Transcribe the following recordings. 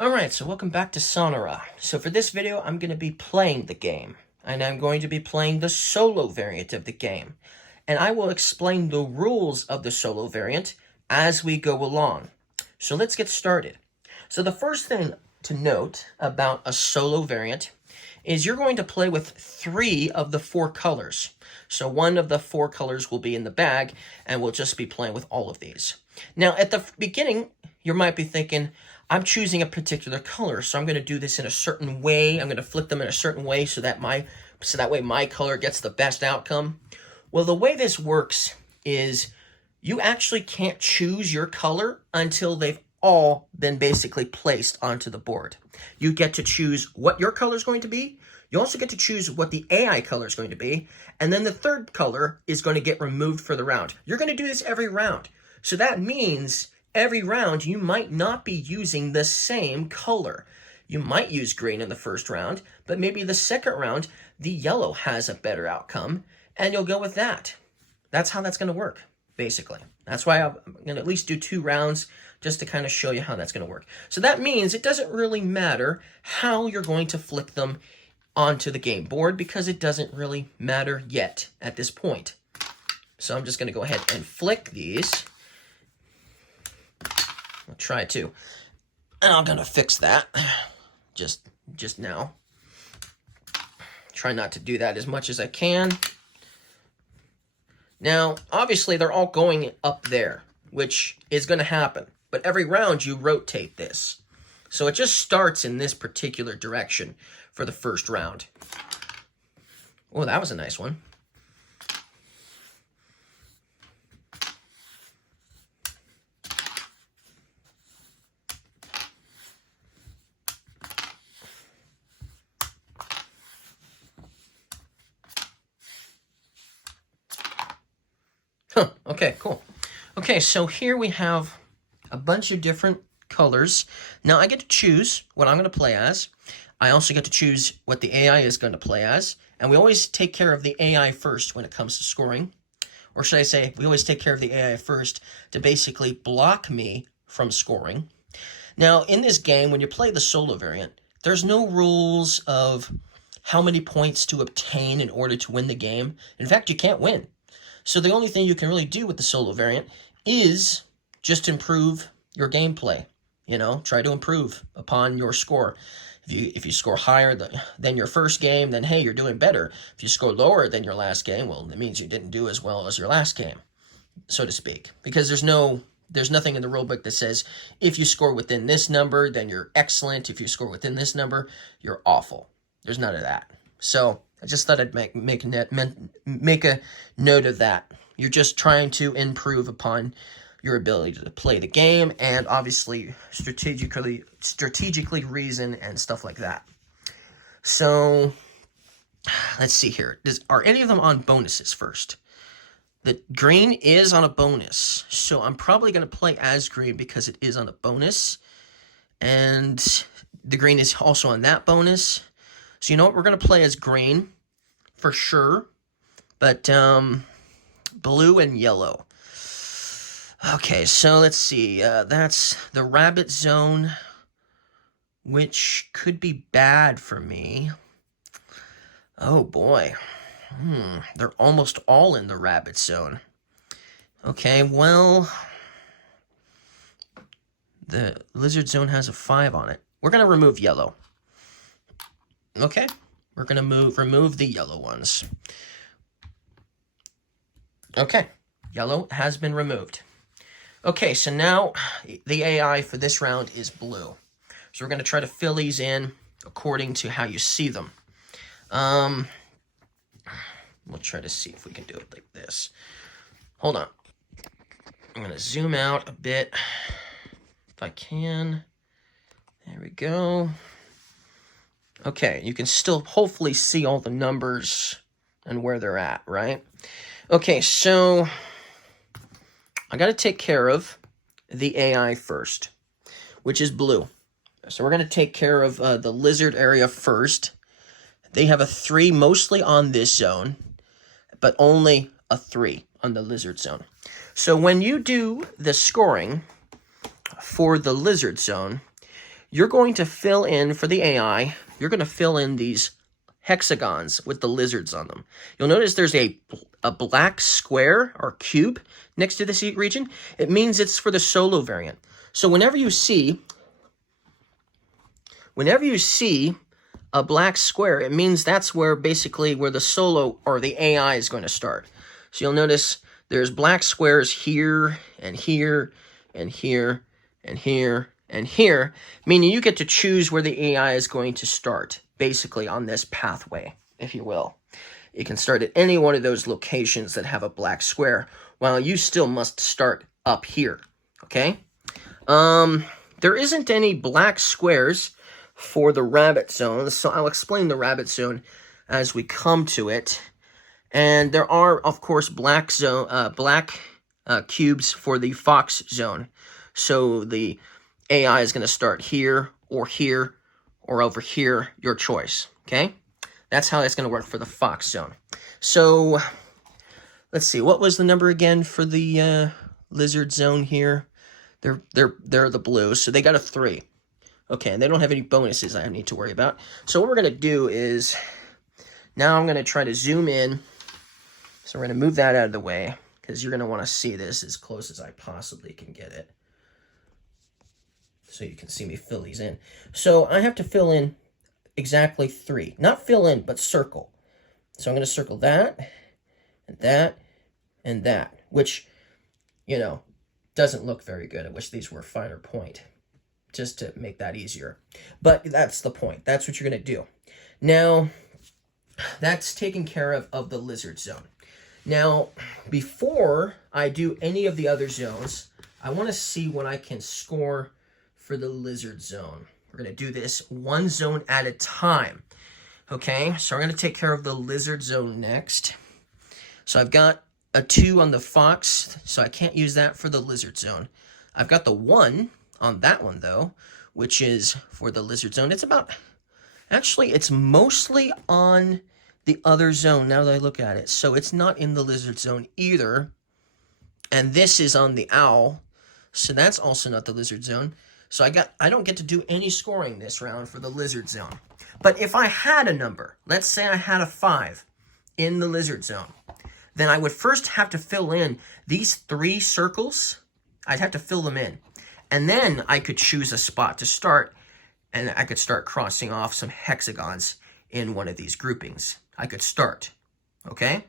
Alright, so welcome back to Sonora. So for this video, I'm going to be playing the game. And I'm going to be playing the solo variant of the game. And I will explain the rules of the solo variant as we go along. So let's get started. So the first thing to note about a solo variant is you're going to play with 3 of the 4 colors. So one of the 4 colors will be in the bag, and we'll just be playing with all of these. Now, at the beginning, you might be thinking, I'm choosing a particular color, so I'm going to do this in a certain way. I'm going to flip them in a certain way so that way my color gets the best outcome. Well, the way this works is you actually can't choose your color until they've all been basically placed onto the board. You get to choose what your color is going to be. You also get to choose what the AI color is going to be. And then the third color is going to get removed for the round. You're going to do this every round. So that means every round you might not be using the same color. You might use green in the first round, but maybe the second round, the yellow has a better outcome, and you'll go with that. That's how that's going to work, basically. That's why I'm going to at least do 2 rounds just to kind of show you how that's going to work. So that means it doesn't really matter how you're going to flick them onto the game board because it doesn't really matter yet at this point. So I'm just going to go ahead and flick these. I'll try to. And I'm going to fix that just now. Try not to do that as much as I can. Now, obviously, they're all going up there, which is going to happen. But every round, you rotate this. So it just starts in this particular direction for the first round. Oh, that was a nice one. Huh, okay, cool. Okay, so here we have a bunch of different colors. Now I get to choose what I'm going to play as. I also get to choose what the AI is going to play as. And we always take care of the AI first when it comes to scoring. Or should I say, we always take care of the AI first to basically block me from scoring. Now, in this game, when you play the solo variant, there's no rules of how many points to obtain in order to win the game. In fact, you can't win. So the only thing you can really do with the solo variant is just improve your gameplay. You know, try to improve upon your score. If you score higher than your first game, then hey, you're doing better. If you score lower than your last game, well, that means you didn't do as well as your last game, so to speak. Because there's nothing in the rulebook that says if you score within this number, then you're excellent. If you score within this number, you're awful. There's none of that. So I just thought I'd make a note of that. You're just trying to improve upon your ability to play the game and obviously strategically reason and stuff like that. So let's see here. Are any of them on bonuses first? The green is on a bonus, so I'm probably going to play as green because it is on a bonus. And the green is also on that bonus. So you know what? We're going to play as green for sure. But blue and yellow. Okay, so let's see. That's the rabbit zone, which could be bad for me. Oh boy. They're almost all in the rabbit zone. Okay, well, the lizard zone has a 5 on it. We're going to remove yellow. Okay, we're going to remove the yellow ones. Okay, yellow has been removed. Okay, so now the AI for this round is blue. So we're going to try to fill these in according to how you see them. We'll try to see if we can do it like this. Hold on. I'm going to zoom out a bit if I can. There we go. Okay, you can still hopefully see all the numbers and where they're at, right? Okay, so I got to take care of the AI first, which is blue. So we're going to take care of the lizard area first. They have a 3 mostly on this zone, but only a 3 on the lizard zone. So when you do the scoring for the lizard zone, you're going to fill in, for the AI, you're going to fill in these hexagons with the lizards on them. You'll notice there's a black square or cube next to this region. It means it's for the solo variant. So whenever you see a black square, it means that's where basically where the solo or the AI is going to start. So you'll notice there's black squares here and here and here and here and here, meaning you get to choose where the AI is going to start, basically on this pathway, if you will. You can start at any one of those locations that have a black square, while you still must start up here, okay? There isn't any black squares for the rabbit zone, so I'll explain the rabbit zone as we come to it. And there are, of course, black cubes for the fox zone. So the AI is going to start here or over here, your choice, okay? That's how that's going to work for the fox zone. So let's see, what was the number again for the lizard zone here? They're the blue, so they got a 3. Okay, and they don't have any bonuses I need to worry about. So what we're going to do is, now I'm going to try to zoom in. So we're going to move that out of the way, because you're going to want to see this as close as I possibly can get it. So you can see me fill these in. So I have to fill in exactly 3. Not fill in, but circle. So I'm going to circle that, and that, and that, which, you know, doesn't look very good. I wish these were a finer point, just to make that easier. But that's the point. That's what you're going to do. Now, that's taken care of the lizard zone. Now, before I do any of the other zones, I want to see what I can score for the lizard zone. We're going to do this one zone at a time. Okay, so we're going to take care of the lizard zone next. So I've got a 2 on the fox, so I can't use that for the lizard zone. I've got the 1 on that one, though, which is for the lizard zone. It's mostly on the other zone now that I look at it. So it's not in the lizard zone either. And this is on the owl, so that's also not the lizard zone. So I don't get to do any scoring this round for the lizard zone. But if I had a number, let's say I had a 5 in the lizard zone, then I would first have to fill in these 3 circles. I'd have to fill them in. And then I could choose a spot to start, and I could start crossing off some hexagons in one of these groupings. I could start, okay?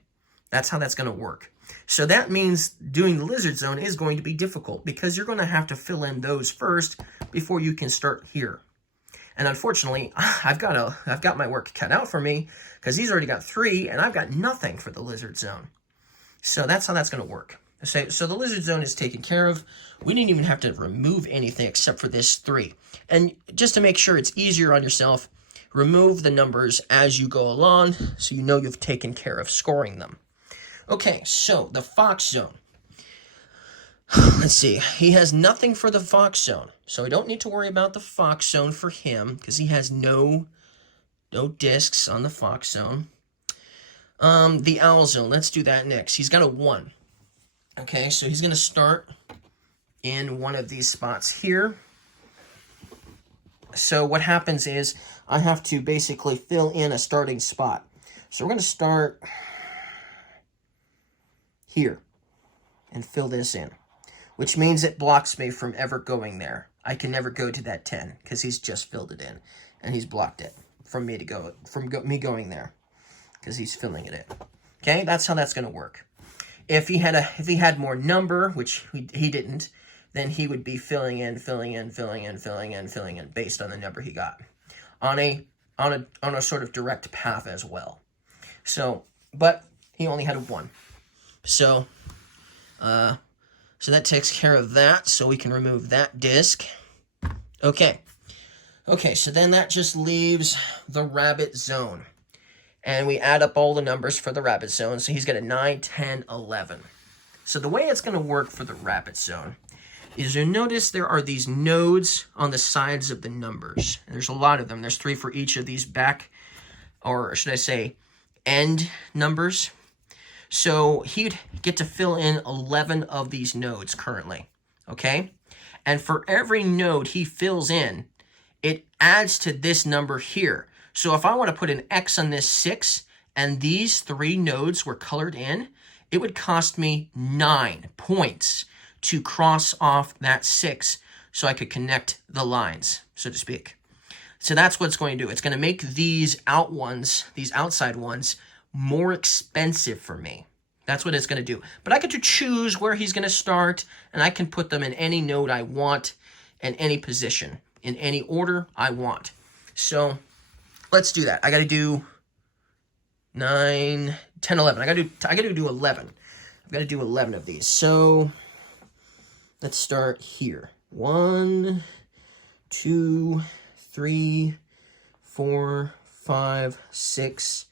That's how that's going to work. So that means doing the lizard zone is going to be difficult, because you're going to have to fill in those first before you can start here. And unfortunately, I've got my work cut out for me, because he's already got 3, and I've got nothing for the lizard zone. So that's how that's going to work. So the lizard zone is taken care of. We didn't even have to remove anything except for this 3. And just to make sure it's easier on yourself, remove the numbers as you go along, so you know you've taken care of scoring them. Okay, so the fox zone. Let's see. He has nothing for the fox zone, so we don't need to worry about the fox zone for him, because he has no discs on the fox zone. The owl zone, let's do that next. He's got a 1. Okay, so he's going to start in one of these spots here. So what happens is I have to basically fill in a starting spot. So we're going to start here and fill this in, which means it blocks me from ever going there. I can never go to that 10 because he's just filled it in, and he's blocked it from me going there because he's filling it in. Okay, that's how that's going to work. If he had more number, which he didn't, then he would be filling in based on the number he got on a sort of direct path as well. So, but he only had a 1. So that takes care of that. So we can remove that disc. Okay, so then that just leaves the rabbit zone. And we add up all the numbers for the rabbit zone. So he's got a 9, 10, 11. So the way it's going to work for the rabbit zone is you'll notice there are these nodes on the sides of the numbers. And there's a lot of them. There's 3 for each of these back, or should I say, end numbers. So he'd get to fill in 11 of these nodes currently, okay? And for every node he fills in, it adds to this number here. So if I want to put an X on this 6 and these 3 nodes were colored in, it would cost me 9 points to cross off that 6 so I could connect the lines, so to speak. So that's what it's going to do. It's going to make these outside ones, more expensive for me. That's what it's going to do. But I get to choose where he's going to start, and I can put them in any node I want, in any position, in any order I want. So let's do that. I got to do 9, 10, 11. I got to do 11. I've got to do 11 of these. So let's start here. 1, 2, 3, 4, 5, 6,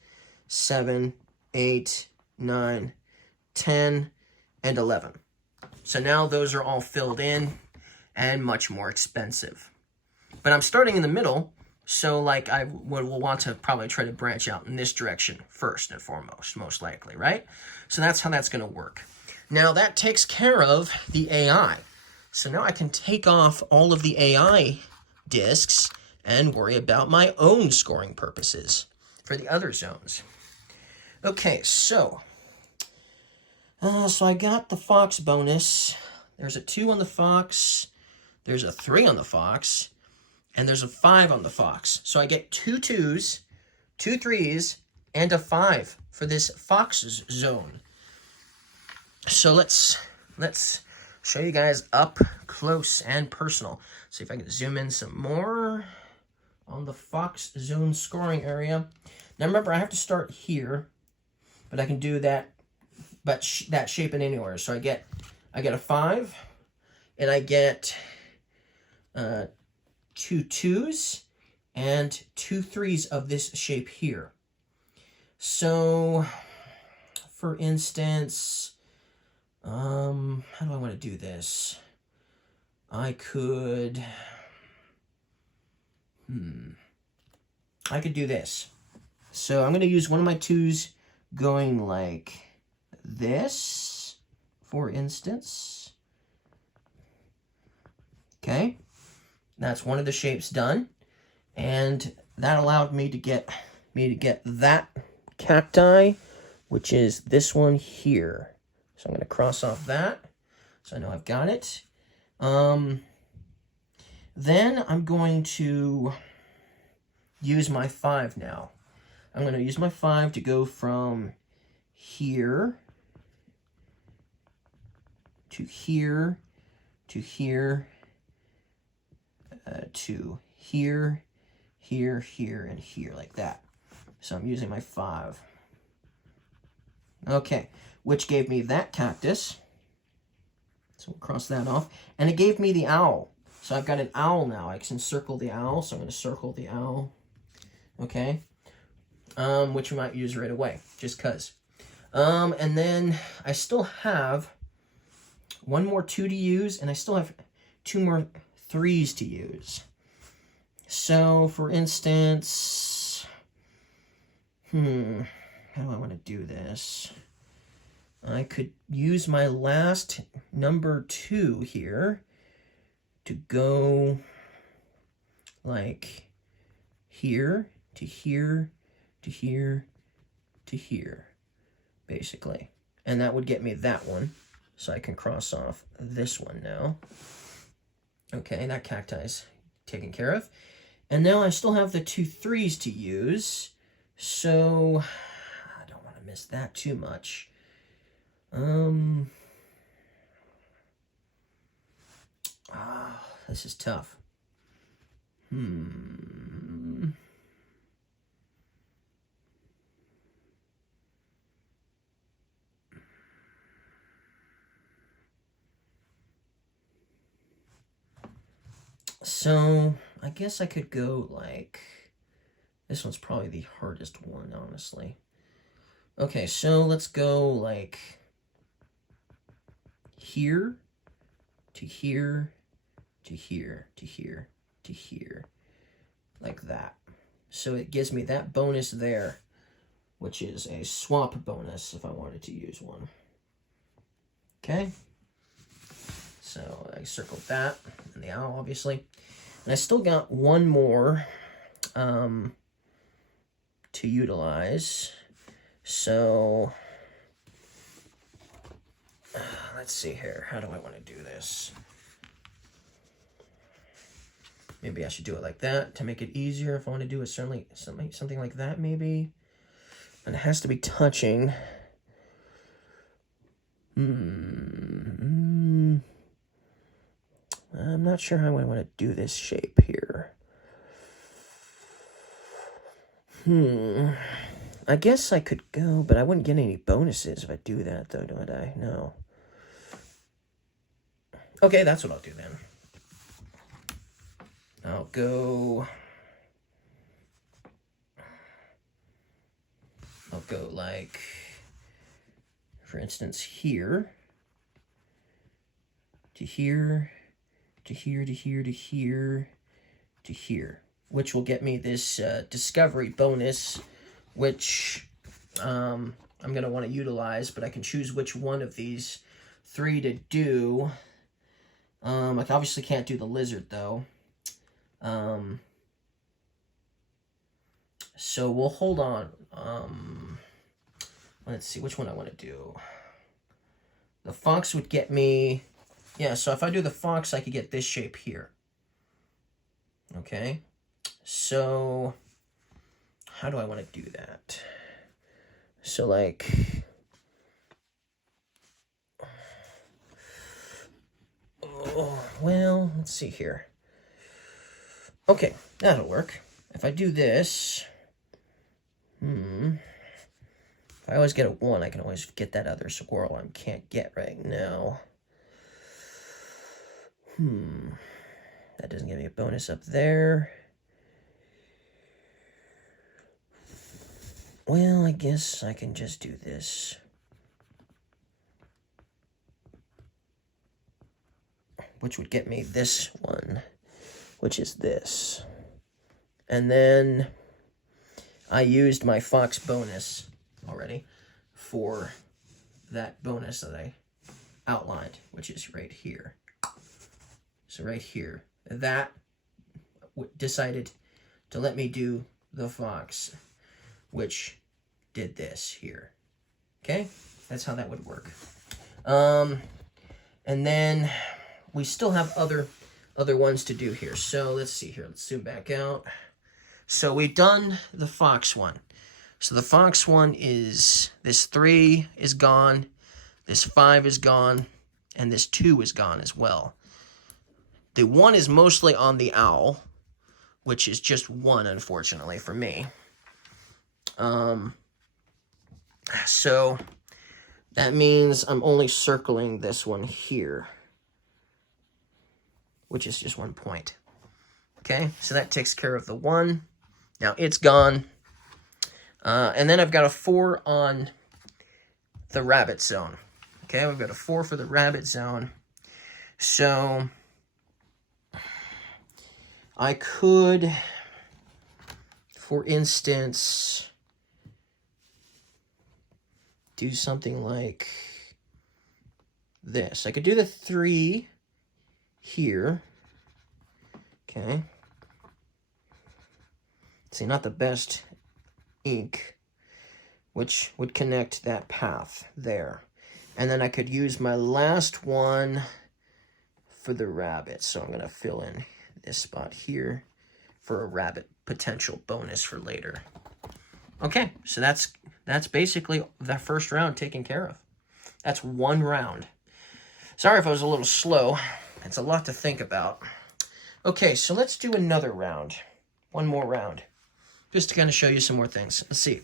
7, 8, 9, 10, and 11. So now those are all filled in and much more expensive. But I'm starting in the middle, so like I will want to probably try to branch out in this direction first and foremost, most likely, right? So that's how that's going to work. Now that takes care of the AI. So now I can take off all of the AI discs and worry about my own scoring purposes for the other zones. Okay, so I got the Fox bonus. There's a 2 on the Fox, there's a 3 on the Fox, and there's a 5 on the Fox. So I get 2 2s, 2 3s, and a 5 for this Fox zone. So let's show you guys up close and personal. See if I can zoom in some more on the Fox zone scoring area. Now remember, I have to start here, but I can do that, that shape in anywhere. So I get a 5, and I get 2 2s and 2 3s of this shape here. So, for instance, how do I want to do this? I could do this. So I'm going to use one of my 2s going like this, for instance. Okay, that's one of the shapes done, and that allowed me to get that cacti, which is this one here. So I'm going to cross off that, so I know I've got it. Then I'm going to use my 5 now. I'm going to use my 5 to go from here to here to here to here, here, here, and here, like that. So I'm using my 5. Okay, which gave me that cactus. So we'll cross that off. And it gave me the owl. So I've got an owl now. I can circle the owl, so I'm going to circle the owl. Okay. Which we might use right away, just because. And then I still have one more 2 to use, and I still have 2 more 3s to use. So, for instance, how do I want to do this? I could use my last number 2 here to go like here to here to here to here, basically. And that would get me that one. So I can cross off this one now. Okay, that cacti is taken care of. And now I still have the 2 3s to use. So I don't want to miss that too much. This is tough. So I guess I could go like, this one's probably the hardest one, honestly. Okay, so let's go like here to here to here to here to here, like that. So it gives me that bonus there, which is a swap bonus if I wanted to use one. Okay, so I circled that, and the owl, obviously. And I still got one more to utilize. So, let's see here. How do I want to do this? Maybe I should do it like that to make it easier. If I want to do it certainly something like that, maybe. And it has to be touching. I'm not sure how I want to do this shape here. I guess I could go, but I wouldn't get any bonuses if I do that, though, would I? No. Okay, that's what I'll do then. I'll go like, for instance, here to here to here to here to here to here, which will get me this discovery bonus, which I'm going to want to utilize, but I can choose which one of these 3 to do. I obviously can't do the lizard, though. So we'll hold on. Let's see which one I want to do. The fox would get me... Yeah, so if I do the fox, I could get this shape here. Okay. So, how do I want to do that? So, like... Oh, well, let's see here. Okay, that'll work. If I do this... If I always get a 1, I can always get that other squirrel I can't get right now. That doesn't give me a bonus up there. Well, I guess I can just do this. Which would get me this one, which is this. And then I used my fox bonus already for that bonus that I outlined, which is right here. So right here, that decided to let me do the fox, which did this here. Okay, that's how that would work. And then we still have other ones to do here. So let's see here. Let's zoom back out. So we've done the fox one. So the fox one is, this 3 is gone, this 5 is gone, and this 2 is gone as well. The 1 is mostly on the owl, which is just 1, unfortunately, for me. So that means I'm only circling this one here, which is just 1 point. Okay, so that takes care of the 1. Now it's gone. And then I've got a 4 on the rabbit zone. Okay, we've got a 4 for the rabbit zone. So I could, for instance, do something like this. I could do the 3 here. Okay. See, not the best ink, which would connect that path there. And then I could use my last one for the rabbit. So I'm going to fill in this spot here for a rabbit potential bonus for later. Okay, so that's basically the first round taken care of. That's 1 round. Sorry if I was a little slow. It's a lot to think about. Okay, so let's do another round. 1 more round. Just to kind of show you some more things. Let's see.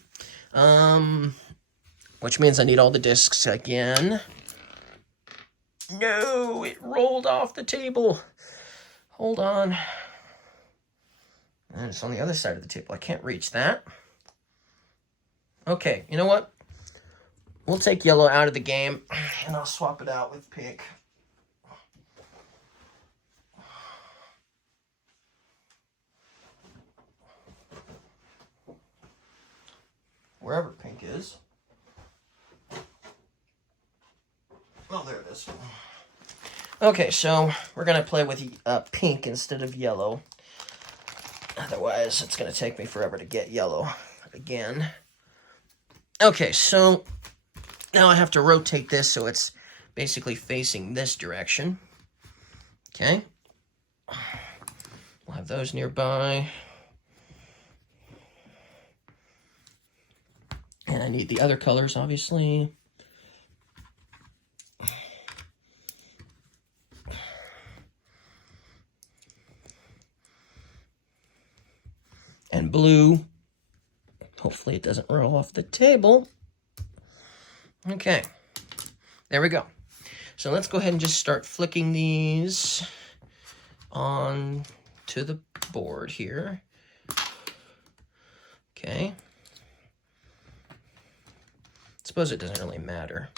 Which means I need all the discs again. No, it rolled off the table. Hold on. And it's on the other side of the table. I can't reach that. Okay, you know what? We'll take yellow out of the game, and I'll swap it out with pink. Wherever pink is. Oh, there it is. Okay, so we're going to play with pink instead of yellow. Otherwise, it's going to take me forever to get yellow again. Okay, so now I have to rotate this so it's basically facing this direction. Okay. We'll have those nearby. And I need the other colors, obviously. And blue. Hopefully it doesn't roll off the table. Okay. There we go. So let's go ahead and just start flicking these on to the board here. Okay. Suppose it doesn't really matter.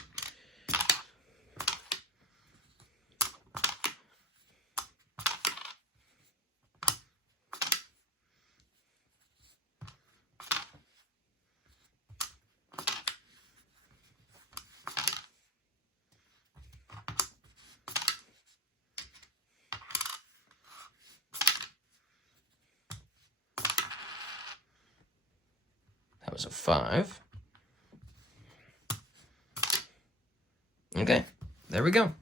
That was a 5. Okay, there we go.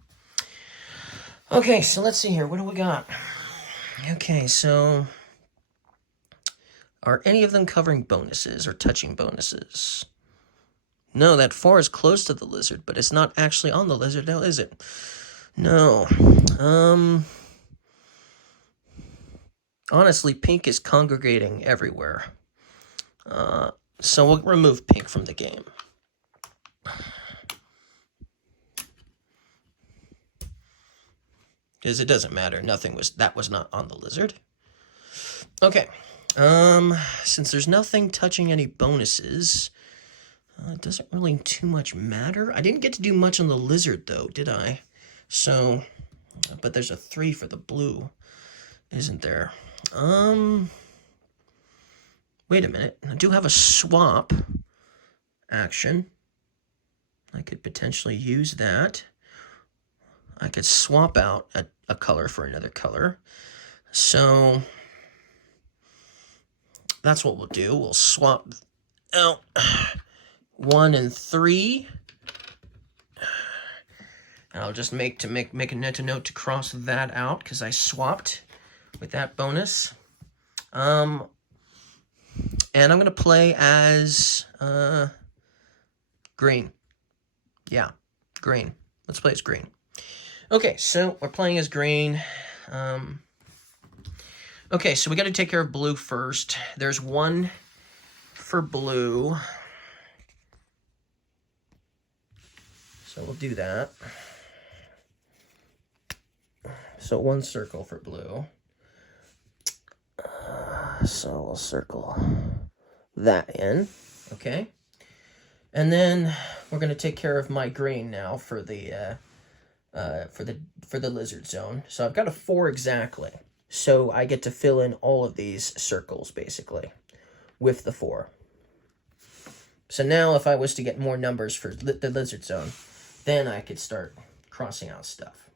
Okay, so let's see here. What do we got? Okay, so are any of them covering bonuses or touching bonuses? No, that 4 is close to the lizard, but it's not actually on the lizard now, is it? No. Honestly, pink is congregating everywhere. So we'll remove pink from the game. Because it doesn't matter. That was not on the lizard. Okay. Since there's nothing touching any bonuses, it doesn't really too much matter. I didn't get to do much on the lizard, though, did I? So, but there's a 3 for the blue, isn't there? Wait a minute. I do have a swap action. I could potentially use that. I could swap out a color for another color. So that's what we'll do. We'll swap out 1 and 3. And I'll just make a note to cross that out because I swapped with that bonus. And I'm going to play as green. Yeah, green. Let's play as green. Okay, so we're playing as green. Okay, so we got to take care of blue first. There's 1 for blue. So we'll do that. So 1 circle for blue. So we'll circle that in. Okay. And then we're going to take care of my green now for the lizard zone. So I've got a 4 exactly. So I get to fill in all of these circles basically with the 4. So now if I was to get more numbers for the lizard zone, then I could start crossing out stuff.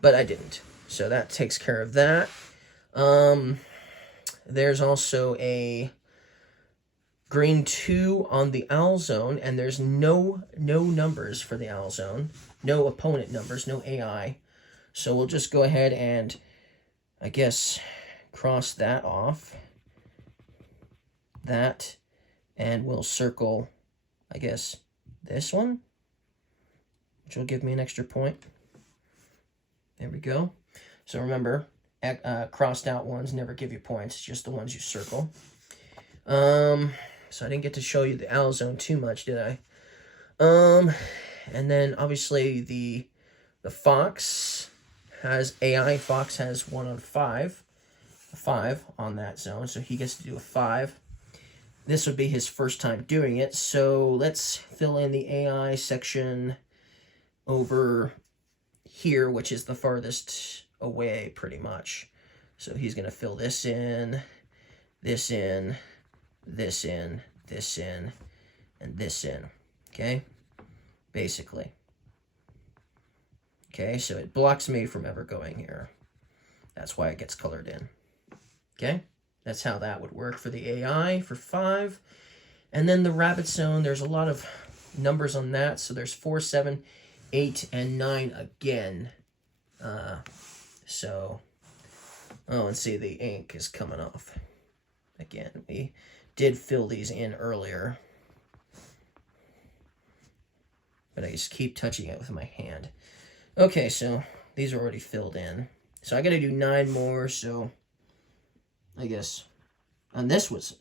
But I didn't. So that takes care of that. There's also a green 2 on the owl zone, and there's no numbers for the owl zone. No opponent numbers, no AI. So we'll just go ahead and, I guess, cross that off. That, and we'll circle, I guess, this one, which will give me an extra point. There we go. So remember, crossed out ones never give you points, just the ones you circle. So I didn't get to show you the owl zone too much, did I? And then obviously the fox has AI. Fox has 1 on 5, a 5 on that zone, so he gets to do a 5. This would be his first time doing it, so let's fill in the AI section over here, which is the farthest away pretty much. So he's going to fill this in, this in, this in, this in, and this in. Okay? Basically. Okay, so it blocks me from ever going here. That's why it gets colored in. Okay, that's how that would work for the AI for 5. And then the rabbit zone, there's a lot of numbers on that. So there's 4, 7, 8, and 9 again. Oh, and see, the ink is coming off. Again, we did fill these in earlier. But I just keep touching it with my hand. Okay, so these are already filled in. So I got to do 9 more, so I guess. And this was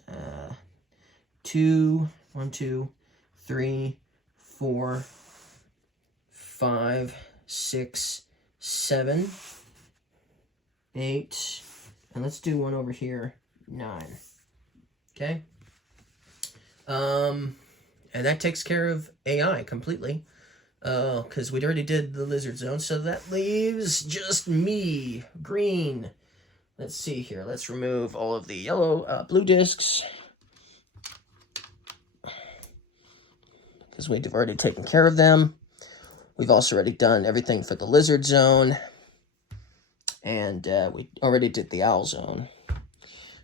2, 1, 2, 3, 4, 5, 6, 7, 8, and let's do one over here, 9. Okay. And that takes care of AI completely. Because we already did the lizard zone, so that leaves just me, green. Let's see here. Let's remove all of the yellow, blue discs. Because we've already taken care of them. We've also already done everything for the lizard zone. And we already did the owl zone.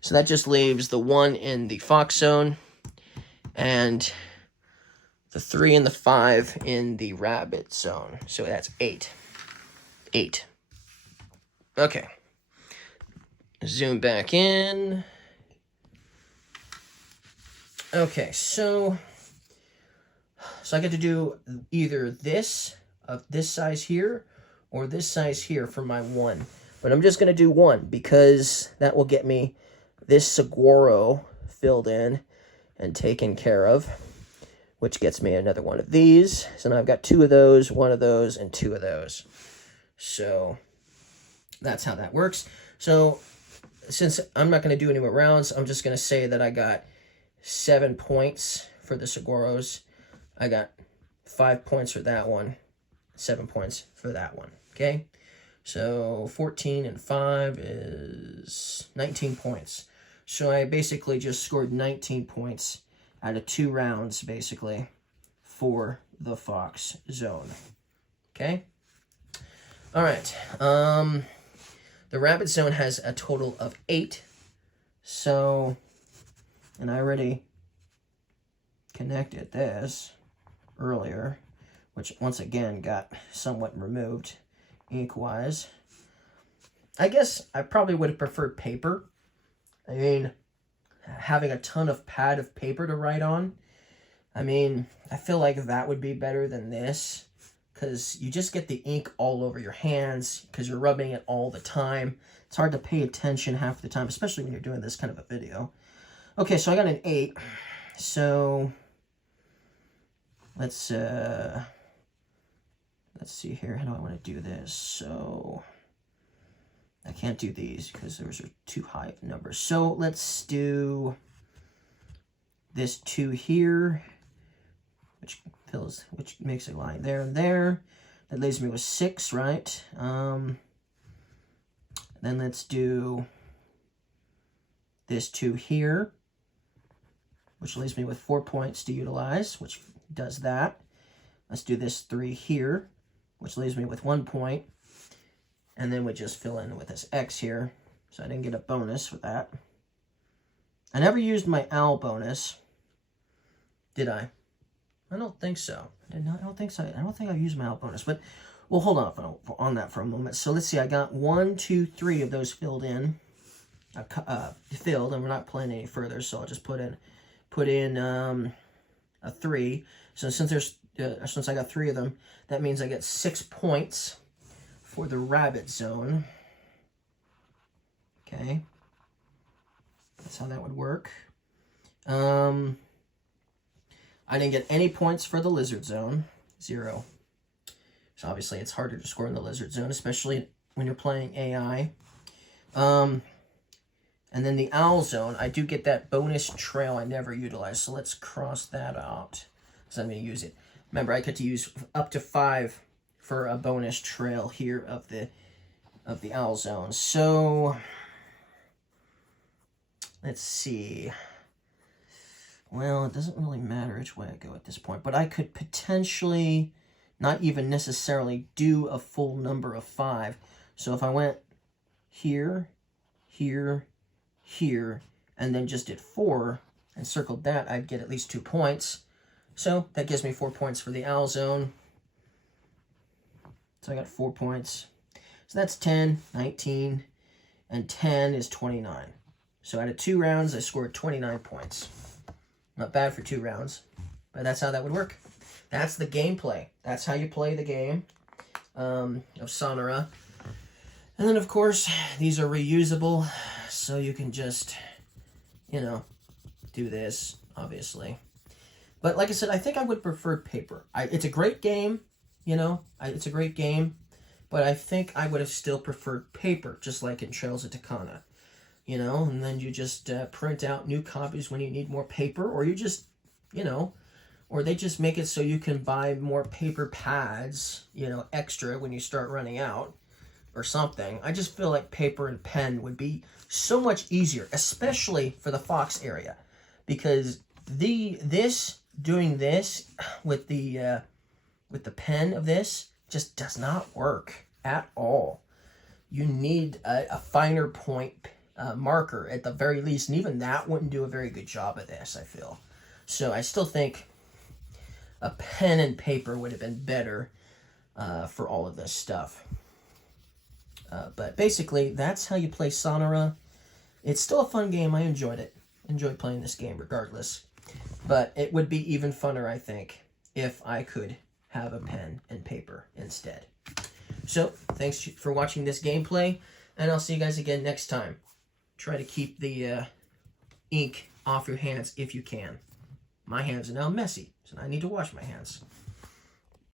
So that just leaves the 1 in the fox zone. And the 3 and the 5 in the rabbit zone. So that's 8. 8. Okay. Zoom back in. Okay, so I get to do either this of this size here or this size here for my 1. But I'm just going to do 1 because that will get me this saguaro filled in and taken care of, which gets me another one of these. So now I've got 2 of those, 1 of those, and 2 of those. So that's how that works. So since I'm not going to do any more rounds, I'm just going to say that I got 7 points for the saguaros. I got 5 points for that one, 7 points for that one, okay? So 14 and 5 is 19 points. So I basically just scored 19 points out of 2 rounds, basically, for the fox zone. Okay? All right. The rabbit zone has a total of 8. So, and I already connected this earlier, which once again got somewhat removed ink-wise. I guess I probably would have preferred paper. I mean, having a ton of pad of paper to write on. I mean, I feel like that would be better than this because you just get the ink all over your hands because you're rubbing it all the time. It's hard to pay attention half the time, especially when you're doing this kind of a video. Okay, so I got an 8. So let's see here. How do I want to do this? So I can't do these because those are too high of numbers. So let's do this 2 here, which makes a line there and there. That leaves me with 6, right? Then let's do this 2 here, which leaves me with 4 points to utilize, which does that. Let's do this 3 here, which leaves me with 1 point. And then we just fill in with this X here. So I didn't get a bonus with that. I never used my owl bonus. Did I? I don't think so. I don't think so. I don't think I used my owl bonus. But we'll hold on that for a moment. So let's see. I got 1, 2, 3 of those filled in. Filled, and we're not playing any further. So I'll just put in a 3. So since I got 3 of them, that means I get 6 points for the rabbit zone. Okay. That's how that would work. I didn't get any points for the lizard zone. 0. So obviously it's harder to score in the lizard zone, especially when you're playing AI. And then the owl zone, I do get that bonus trail I never utilized. So let's cross that out because I'm going to use it. Remember, I get to use up to 5 for a bonus trail here of the owl zone. So let's see. Well, it doesn't really matter which way I go at this point, but I could potentially not even necessarily do a full number of 5. So if I went here, here, here, and then just did 4 and circled that, I'd get at least 2 points. So that gives me 4 points for the owl zone. So I got 4 points. So that's 10, 19, and 10 is 29. So out of 2 rounds, I scored 29 points. Not bad for 2 rounds, but that's how that would work. That's the gameplay. That's how you play the game of Sonora. And then, of course, these are reusable, so you can just, you know, do this, obviously. But like I said, I think I would prefer paper. It's a great game, you know, it's a great game, but I think I would have still preferred paper, just like in Trails of Tucana, you know, and then you just print out new copies when you need more paper, or you just, you know, or they just make it so you can buy more paper pads, you know, extra when you start running out or something. I just feel like paper and pen would be so much easier, especially for the Fox area, because doing this with the pen of this just does not work at all. You need a finer point marker at the very least, and even that wouldn't do a very good job of this, I feel. So I still think a pen and paper would have been better for all of this stuff. But basically, that's how you play Sonora. It's still a fun game. I enjoyed it. Enjoyed playing this game regardless. But it would be even funner, I think, if I could have a pen and paper instead. So, thanks for watching this gameplay, and I'll see you guys again next time. Try to keep the ink off your hands if you can. My hands are now messy, so I need to wash my hands.